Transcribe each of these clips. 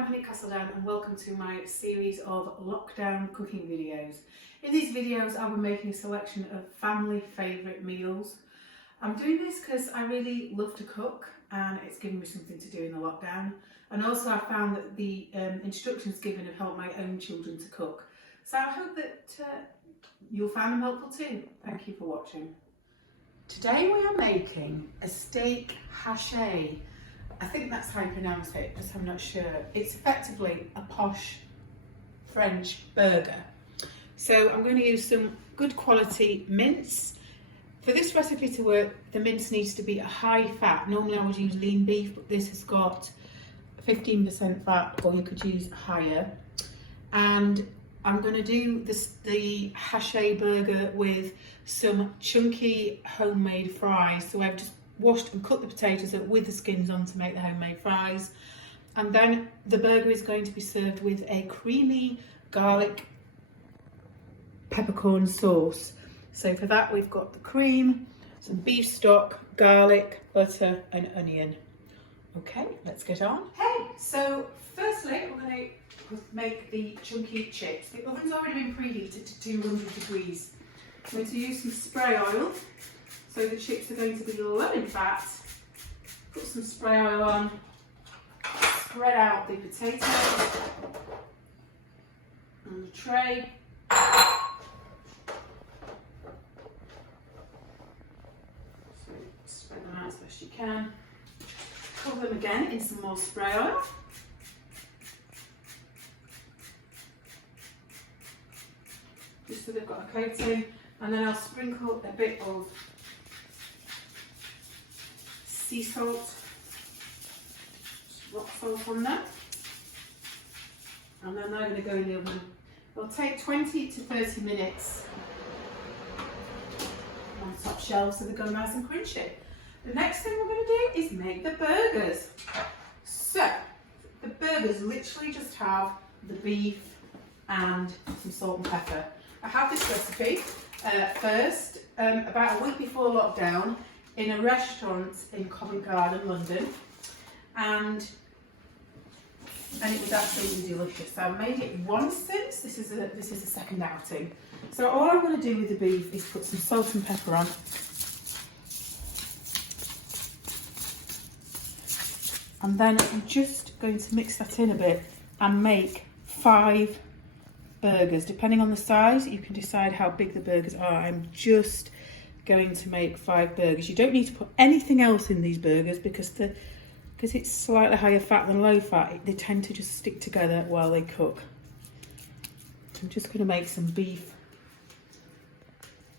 I'm Honey Castledown and welcome to my series of lockdown cooking videos. In these videos I'll be making a selection of family favourite meals. I'm doing this because I really love to cook and it's given me something to do in the lockdown, and also I found that the instructions given have helped my own children to cook. So I hope that you'll find them helpful too. Thank you for watching. Today we are making a steak hache. I think that's how you pronounce it, because I'm not sure. It's effectively a posh French burger. So I'm going to use some good quality mince. For this recipe to work, the mince needs to be a high fat. Normally I would use lean beef, but this has got 15% fat, or you could use higher. And I'm going to do the hache burger with some chunky homemade fries. So I've just washed and cut the potatoes up with the skins on to make the homemade fries. And then the burger is going to be served with a creamy garlic peppercorn sauce. So for that we've got the cream, some beef stock, garlic, butter and onion. Okay, let's get on. Hey, so firstly we're going to make the chunky chips. The oven's already been preheated to 200 degrees. I'm going to use some spray oil. So the chips are going to be low in fat. Put some spray oil on, spread out the potatoes on the tray. So spread them out as best you can. Cover them again in some more spray oil. Just so they've got a coating, and then I'll sprinkle a bit of sea salt, rock salt on there, and then they're going to go in the oven. They'll take 20 to 30 minutes on top shelf, so they go nice and crunchy. The next thing we're going to do is make the burgers. So the burgers literally just have the beef and some salt and pepper. I have this recipe first about a week before lockdown in a restaurant in Covent Garden, London, and it was absolutely delicious. So I've made it once since. This is a second outing. So all I'm going to do with the beef is put some salt and pepper on. And then I'm just going to mix that in a bit and make 5 burgers. Depending on the size, you can decide how big the burgers are. I'm just going to make 5 burgers. You don't need to put anything else in these burgers because it's slightly higher fat than low fat. They tend to just stick together while they cook. So I'm just going to make some beef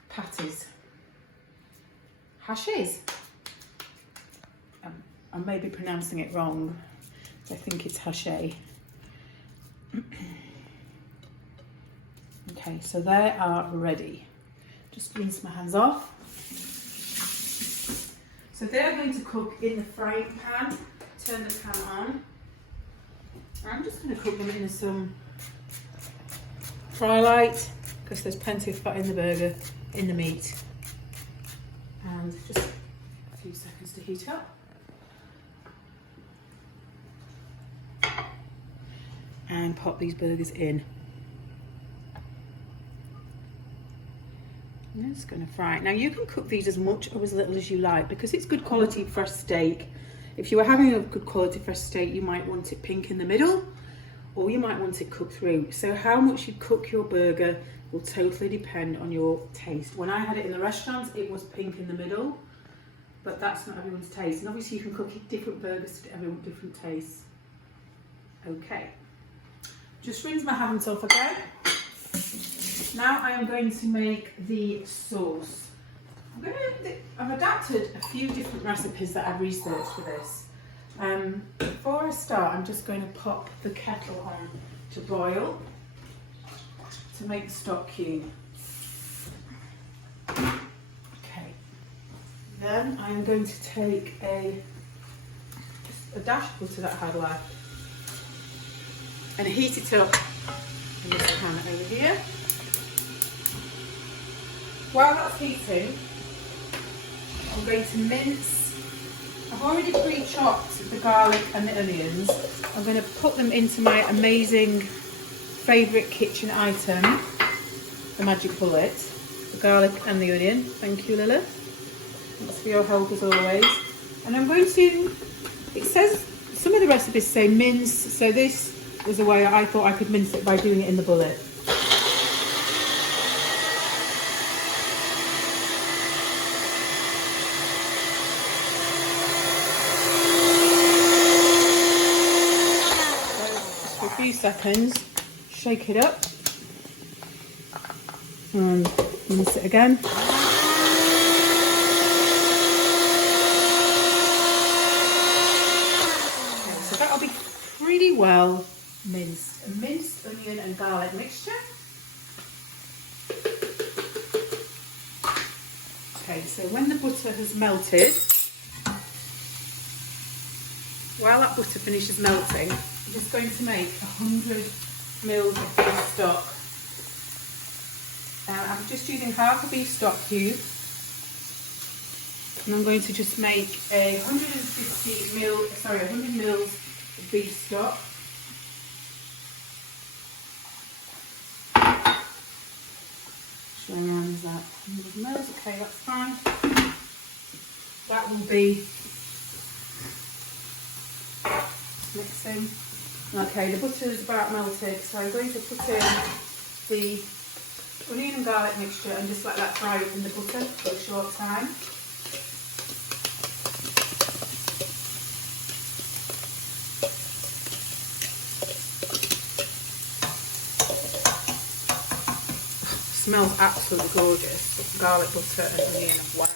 patties. Haches. I may be pronouncing it wrong. I think it's hache. Okay, so they are ready. Just rinse my hands off. So they're going to cook in the frying pan. Turn the pan on. I'm just going to cook them in some fry light because there's plenty of fat in the burger, in the meat. And just a few seconds to heat up. And pop these burgers in. And it's going to fry. Now you can cook these as much or as little as you like because it's good quality fresh steak. If you were having a good quality fresh steak, you might want it pink in the middle, or you might want it cooked through. So how much you cook your burger will totally depend on your taste. When I had it in the restaurants, it was pink in the middle, but that's not everyone's taste. And obviously you can cook different burgers to everyone's different tastes. Okay, just rinse my hands off again. Now I am going to make the sauce. I've adapted a few different recipes that I've researched for this. Before I start, I'm just going to pop the kettle on to boil to make the stock cube. Okay. Then I am going to take just a dash of butter that I had left and heat it up in this pan over here. While that's heating, I'm going to mince I've already pre-chopped the garlic and the onions. I'm going to put them into my amazing favourite kitchen item, the magic bullet, the garlic and the onion. Thank you, Lilith. Thanks for your help as always. And I'm going to, it says, some of the recipes say mince, so this was a way I thought I could mince it by doing it in the bullet. Few seconds, shake it up and mince it again. Okay, so that'll be pretty well minced. A minced onion and garlic mixture. Okay, so when the butter has melted, while that butter finishes melting, I'm just going to make 100 mils of beef stock. I'm just using half a beef stock cube, and I'm going to just make a 100 mils of beef stock. Showing around is that 100 mils. Okay, that's fine. That will be mixing. Okay, the butter is about melted, so I'm going to put in the onion and garlic mixture and just let that fry up in the butter for a short time. Smells absolutely gorgeous. Garlic, butter and onion, wow.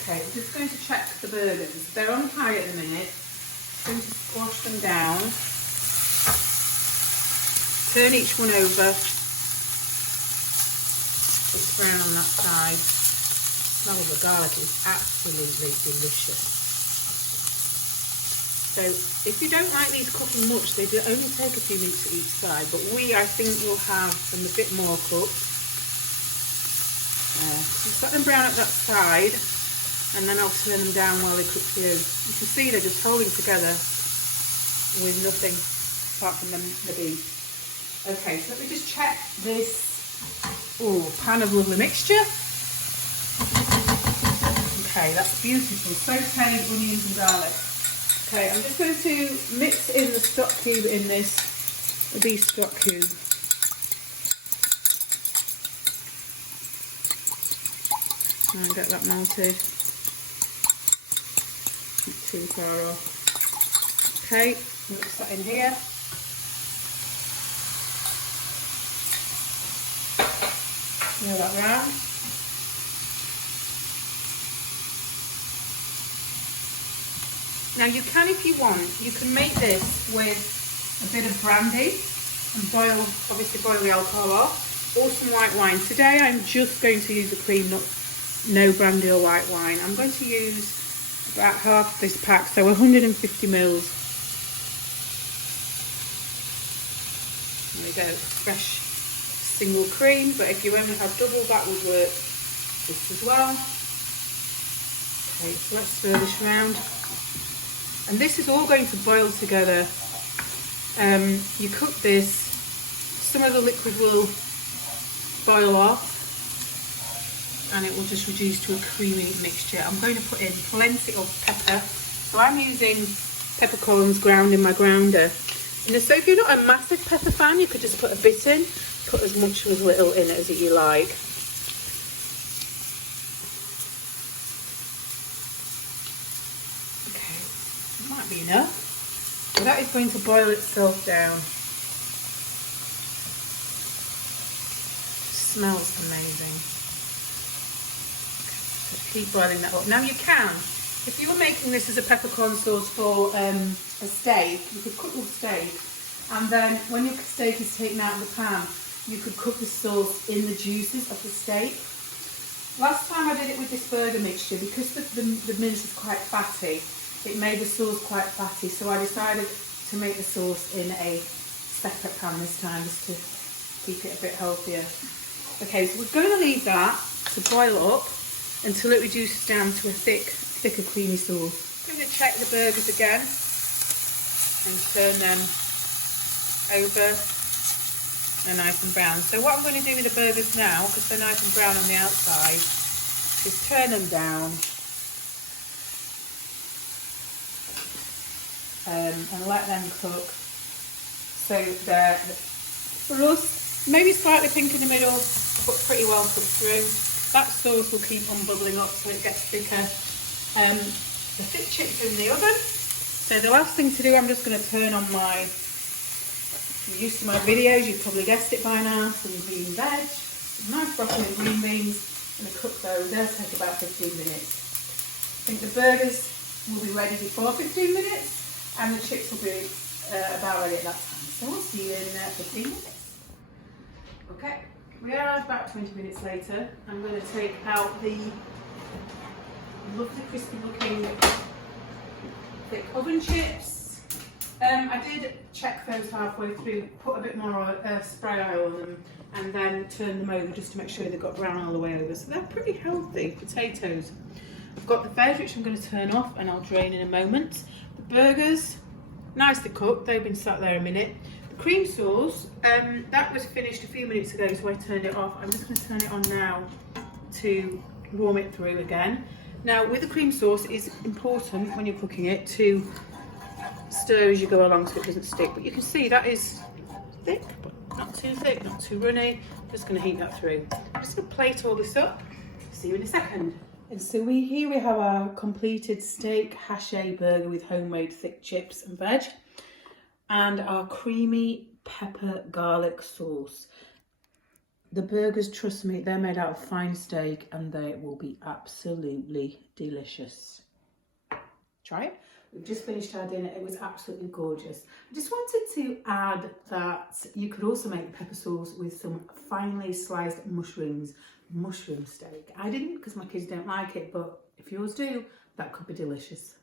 Okay, I'm just going to check the burgers. They're on high at the minute. I'm going to squash them down. Turn each one over. It's brown on that side. The smell of the garlic is absolutely delicious. So if you don't like these cooking much, they do only take a few minutes for each side, but I think will have them a bit more cooked. Just let them brown at that side, and then I'll turn them down while they cook through. You can see they're just holding together with nothing apart from the beef. Okay, so let me just check this pan of lovely mixture. Okay, that's beautiful. Sauteed onions and garlic. Okay, I'm just going to mix in the stock cube in this, the beef stock cube. And get that melted. Not too far off. Okay, mix that in here. Stir that round. Now you can, if you want, you can make this with a bit of brandy and obviously boil the alcohol off, or some white wine. Today I'm just going to use the cream, no brandy or white wine. I'm going to use about half this pack, so 150 mils. There we go, fresh single cream, but if you only have double, that would work just as well. Okay, so let's stir this round. And this is all going to boil together. You cook this, some of the liquid will boil off, and it will just reduce to a creamy mixture. I'm going to put in plenty of pepper. So I'm using peppercorns ground in my grounder. And so if you're not a massive pepper fan, you could just put a bit in. Put as much or as little in it as you like. Okay, it might be enough. So that is going to boil itself down. Smells amazing. Okay, so keep boiling that up. Now you can, if you were making this as a peppercorn sauce for a steak, you could cook your steak, and then when your steak is taken out of the pan, you could cook the sauce in the juices of the steak. Last time I did it with this burger mixture, because the mince is quite fatty, it made the sauce quite fatty, so I decided to make the sauce in a separate pan this time, just to keep it a bit healthier. Okay, so we're going to leave that to boil up until it reduces down to a thicker creamy sauce. I'm going to check the burgers again and turn them over. They're nice and brown. So what I'm going to do with the burgers now, because they're nice and brown on the outside, is turn them down and let them cook. So they're, for us, maybe slightly pink in the middle, but pretty well cooked through. That sauce will keep on bubbling up so it gets thicker. The thick chips are in the oven. So the last thing to do, I'm just going to turn on my, if you're used to my videos, you've probably guessed it by now, some green veg, some nice broccoli and green beans. I'm going to cook those. They'll take about 15 minutes. I think the burgers will be ready before 15 minutes and the chips will be about ready at that time. So we'll see you in 15 minutes. Okay, we are about 20 minutes later. I'm going to take out the lovely crispy looking thick oven chips. I did check those halfway through, put a bit more spray oil on them and then turn them over just to make sure they've got brown all the way over. So they're pretty healthy potatoes. I've got the veg which I'm going to turn off and I'll drain in a moment. The burgers, nicely cooked, they've been sat there a minute. The cream sauce, that was finished a few minutes ago so I turned it off. I'm just going to turn it on now to warm it through again. Now with the cream sauce, it's important when you're cooking it to stir as you go along so it doesn't stick. But you can see that is thick, but not too thick, not too runny. I'm just going to heat that through. I'm just going to plate all this up. See you in a second. And so here we have our completed steak hache burger with homemade thick chips and veg, and our creamy pepper garlic sauce. The burgers, trust me, they're made out of fine steak and they will be absolutely delicious. Try it. We've just finished our dinner. It was absolutely gorgeous. I just wanted to add that you could also make the pepper sauce with some finely sliced mushrooms, mushroom steak. I didn't because my kids don't like it, but if yours do, that could be delicious.